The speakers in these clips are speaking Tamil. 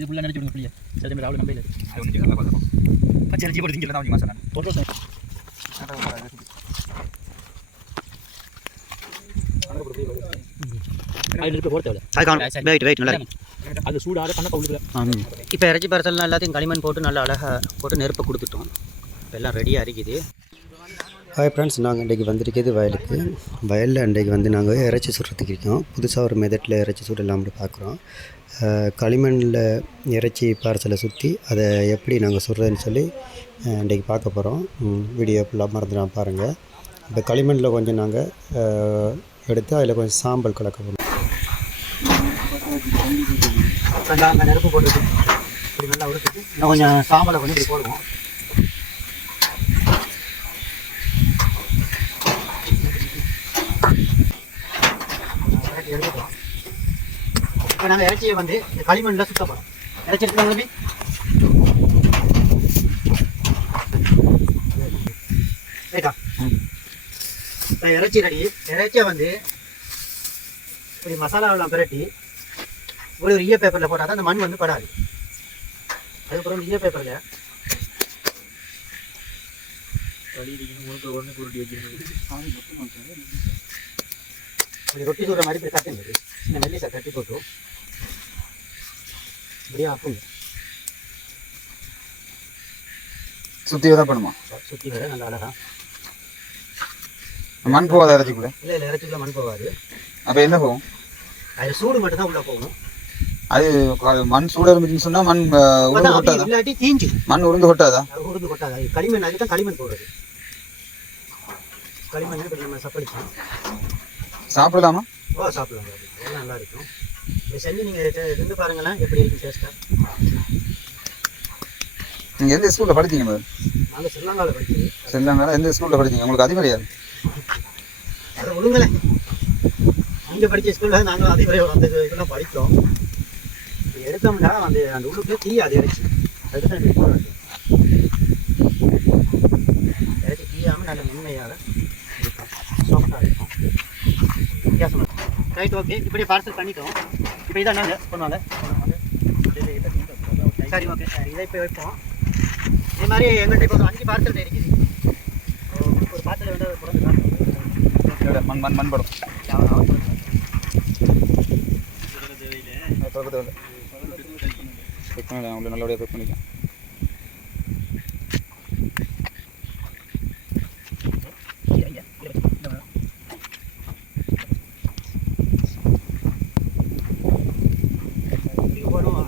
இது ஃபுல்லாக நினச்சி விடுங்க புள்ளியா சரி ராகுல் நம்பையில் அது ஒன்று நல்லா பார்த்துப்போம் பச்சை அரிசி போட்டு இங்கே தான் கொஞ்சம் மாசம் போட்டு தேவை அது காணும் வெயிட் வெயிட் நல்லா இருக்கு. அது சூடாக பண்ண இப்போ இறைச்சி பரசல்லாம் எல்லாத்தையும் களிமண் போட்டு நல்லா அழகாக போட்டு நெருப்பை கொடுத்துட்டோம் இப்போ எல்லாம் ரெடியாக இருக்குது ஹாய் ஃப்ரெண்ட்ஸ் நாங்கள் இன்றைக்கி வந்திருக்கிறது வயலுக்கு வயலில் இன்றைக்கி வந்து நாங்கள் இறைச்சி சுடுறதுக்கு இருக்கோம் புதுசாக ஒரு மெதட்டில் இறைச்சி சுடலாம்னு பார்க்குறோம் களிமண்ணில் இறைச்சி பார்சலை சுற்றி அதை எப்படி நாங்கள் சுடுறதுன்னு சொல்லி அஹ், இன்றைக்கி பார்க்க போகிறோம் வீடியோ ஃபுல்லாக மறந்துடாமல் பாருங்கள் இப்போ களிமண்ணில் கொஞ்சம் நாங்கள் எடுத்து அதில் கொஞ்சம் சாம்பல் கலக்க போகிறோம் நெருப்பு போட்டுட்டு நல்லா கொஞ்சம் சாம்பலை கொஞ்சம் போடுவோம். இப்போ நாங்கள் இறைச்சியை வந்து இந்த களிமண்ணில் சுத்தப்படும் இறைச்சி எடுத்துக்கலாம் தம்பி. ரைட்டா? இப்போ இறைச்சி ரெடி இறைச்சியை வந்து இப்படி மசாலாவெல்லாம் பிரட்டி ஒரு ஈய பேப்பரில் போட்டால் தான் அந்த மண் வந்து படாது. அதுக்கப்புறம் ஈய பேப்பரில் இப்படி ரொட்டி சுடுற மாதிரி இப்படி தட்டுங்க இப்படி. இந்த மெல்லிசை தட்டி போட்டு இப்படியே ஆக்குங்க சுற்றி தான் பண்ணுமா? சுற்றி வர நல்லா அழகா. மண் போகாத இறச்சிக்குள்ள? இல்லை இல்லை இறைச்சிக்குள்ள மண் போகாது. அப்போ என்ன போகும்? அது சூடு மட்டும் தான் உள்ளே போகும். அது மண் சூடாக இருந்துச்சுன்னு சொன்னால் மண் உருந்து கொட்டாதா? இல்லாட்டி தீஞ்சு. மண் உருந்து கொட்டாதா? உருந்து கொட்டாது? களிமண் அதுக்கு தான் களிமண் போடுறது. களிமண் நம்ம சப்படிச்சு சாப்பிடலாமா? ஓ சாப்பிடலாம் நல்லா இருக்கும் செஞ்சு நீங்கள் இருந்து பாருங்களேன் எப்படி இருக்கும் டேஸ்ட்டாக நீங்கள் எந்த ஸ்கூலில் படிச்சீங்க முதல்ல நாங்கள் ஸ்ரீலங்காவில் படிச்சது. செல்லாங்களா எந்த ஸ்கூலில் படிச்சீங்க? உங்களுக்கு அது கிடையாது அதை விடுங்களே இங்கே படித்த ஸ்கூலில் நாங்களும் அதே மாதிரி அந்த இது- இதெல்லாம் படித்தோம். எடுத்தோம்னா அந்த அந்த உள்ளுக்குள்ளே தீ அது இறைச்சி அதுக்கு தான் இப்படி போடுறது இறைச்சி தீயாமல் நல்ல மென்மையாக இருக்கும் சாஃப்டாக இருக்கும் வித்தியாசமாக ரைட் ஓகே இப்படி பார்சல் பண்ணிட்டோம் இப்போ இதான் நாங்கள் பண்ணுவாங்க சரி ஓகே இதை இப்போ வைப்போம் இதே மாதிரி எங்கள்கிட்ட இப்போ ஒரு அஞ்சு பார்சல் இருக்குது ஒரு பார்சல் வந்து காட்டுறோம் மண் மண் மண் படம் நல்லபடியாக செக் பண்ணிக்கலாம்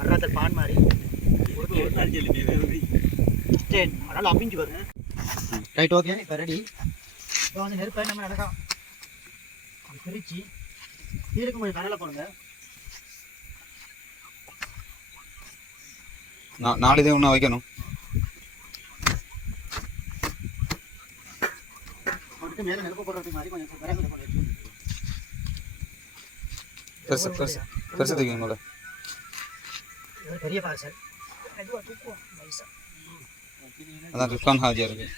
அறாத்தல் பான் மாதிரி சரி அதனால அப்பிஞ்சு வரும். ரைட் ஓகே இப்போ ரெடி இப்போ வந்து நெருப்பை நம்ம நடக்கா. பிரித்து கீழே கொஞ்சம் கடலை போடுங்க. நாலு இதே ஒன்றா வைக்கணும். போட்டுட்டு மேலே நெருப்பு போடுறதுக்கு மாதிரி கொஞ்சம் விறகு போட்டு. பெருசு பெருசு பெரிய பார்சல் அதான் ரிஃப்கான் ஹாஜியா இருக்கு.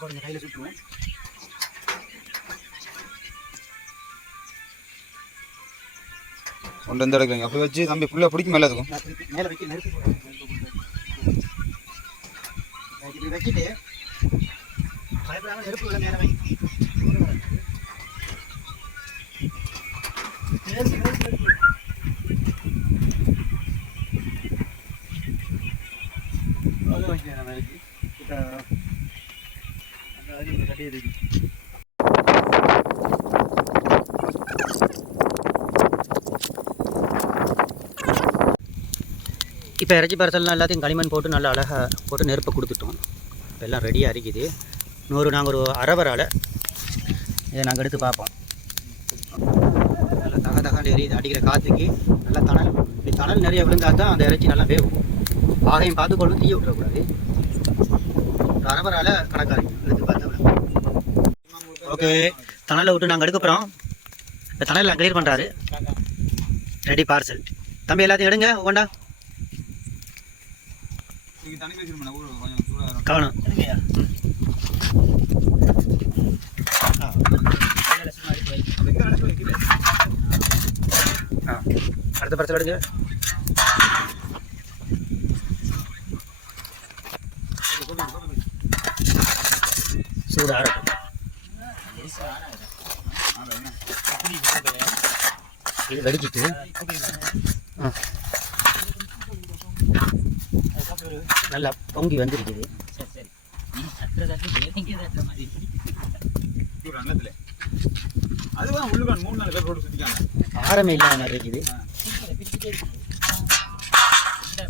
கொண்டு பார்த்து கையில் சுற்றுவோம் எடுக்கிறீங்க. அப்படி வச்சு தம்பி ஃபுல்லாக பிடிக்கும் மேலே இருக்கும். மேலே வைக்க நெருப்பு வைக்கிட்டு நெருப்பு உள்ள மேலே வைக்க. இப்போ இறச்சி அருகில் எல்லாத்தையும் களிமண் போட்டு நல்லா அழகாக போட்டு நெருப்பை கொடுத்துட்டோம். இப்போ எல்லாம் ரெடியாக இருக்குது. இன்னொரு நாங்கள் ஒரு அரவரால் இதை நாங்கள் எடுத்து பார்ப்போம். நல்லா தக தகாண்டு எரியுது. அடிக்கிற காற்றுக்கு நல்லா தணல். இப்படி தணல் நிறைய விழுந்தால் தான் அந்த இறைச்சி நல்லா வேகும். ஆகையும் பார்த்துக்கொள்ளும் தீய விட்டுறக்கூடாது. வர வர ஓகே. தணலை விட்டு நாங்கள் எடுக்க இப்போ இந்த தணலில் கிளியர் பண்ணுறாரு ரெடி பார்சல் தம்பி எல்லாத்தையும் எடுங்க ஒவ்வொண்டா காணும் அடுத்த படத்தில் எடுங்க. சூடாக இருக்கும். இது வெடிச்சிட்டு. ஆ. நல்லா பொங்கி வந்திருக்குது. சரி சரி அதுதான் மூணு பேர் ரோடு ஆரமே இல்லாத மாதிரி இருக்குது.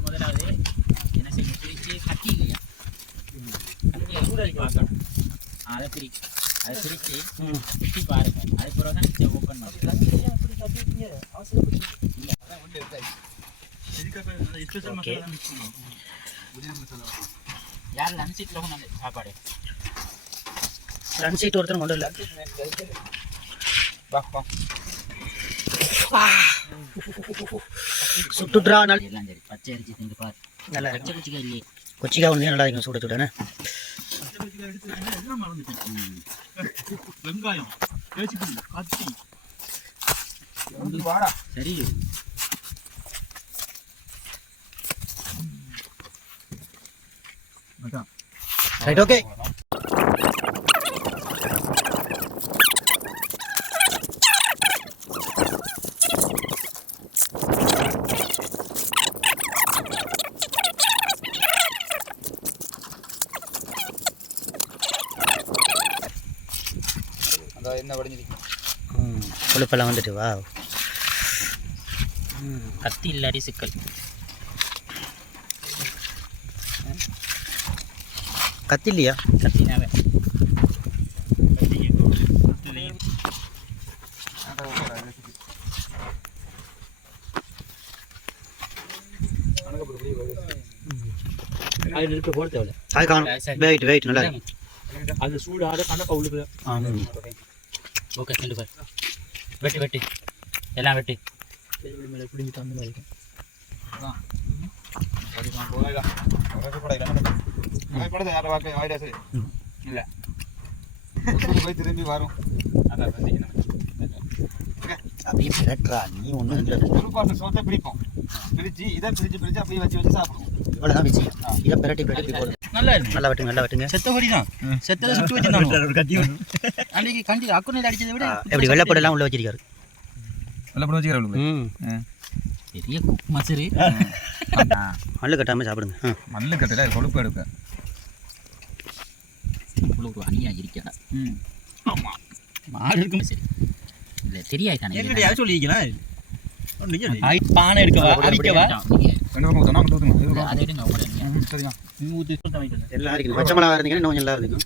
முதலாவது என்ன செய்யும் பிரிச்சு கட்டி இல்லையா கட்டியை கூட அதை பிரி அதை பிரிச்சு சுற்றி பாருங்க. அது பிறகு தான் நிச்சயம் ஓப்பன் ஓகே யார் லஞ்ச் சீட்டில் கொண்டாந்து சாப்பாடு? லன்ச் சீட் ஒருத்தரும் கொண்டு இல்லை வா வா. சுட்டுட்ரா நல்ல பச்சை அரிசி திண்டு பாரு. நல்லா பச்சை இருக்கும் குச்சிக்கா இல்லையே. கொச்சிக்காய் ஒன்று நல்லா இருக்கும் சுட சுடனே வெங்காயம் கத்தி வாடா. சரி. Right okay. அந்த என்ன வடிஞ்சிருக்கு கொழுப்பெல்லாம் வந்துட்டு வா கத்தி இல்லாடி சிக்கல். கத்தி இல்லையா? கத்தினாவே. அதில் இருக்க போட தேவையில்ல. அது காணும். வெயிட் வெயிட் நல்லா அது சூடாத கணக்கா உள்ளுக்குள்ள ஓகே சென்று பார் வெட்டி வெட்டி. எல்லாம் வெட்டி. பிடிங்கிட்டு அந்த மாதிரி இருக்கும் இல்ல. போய் திரும்பி வரும் அப்படியே பிரட்ரா நீ ஒன்றும் பிடிப்போம். பிரிச்சு இதை பிரிச்சு பிரிச்சு அப்படியே வச்சு வச்சு சாப்பிடுவோம். இவ்வளோதான் விஷயம் இதை பிரட்டி பிரட்டி நல்லா இருக்கு. நல்லா வெட்டுங்க நல்லா வெட்டுங்க. செத்த பொடி தான். செத்ததை சுட்டு வச்சிருந்தாங்க அன்னைக்கு கண்டி அக்குனையில் அடிச்சதை விட எப்படி வெள்ளைப்படெல்லாம் உள்ள வச்சிருக்காரு. நல்லா பண்ணி வச்சுக்கிறேன் ம். பெரிய குக் மசரு மல்லு கட்டாமல் சாப்பிடுங்க. மல்லு கட்டல கொழுப்பு எடுக்க இவ்வளோ ஒரு அணியா இருக்கா ஆமா. மாடு இருக்கும். சரி. இல்லை தெரியாது தானே. சொல்லிக்கலாம் பானை எடுக்கவா? அடிக்கவா ரெண்டு பக்கம் ஊற்றணும் அதை எடுங்க. சரிங்க இருக்குது பச்சை மிளகா இருந்தீங்கன்னா இன்னும் கொஞ்சம் நல்லா இருக்கும்.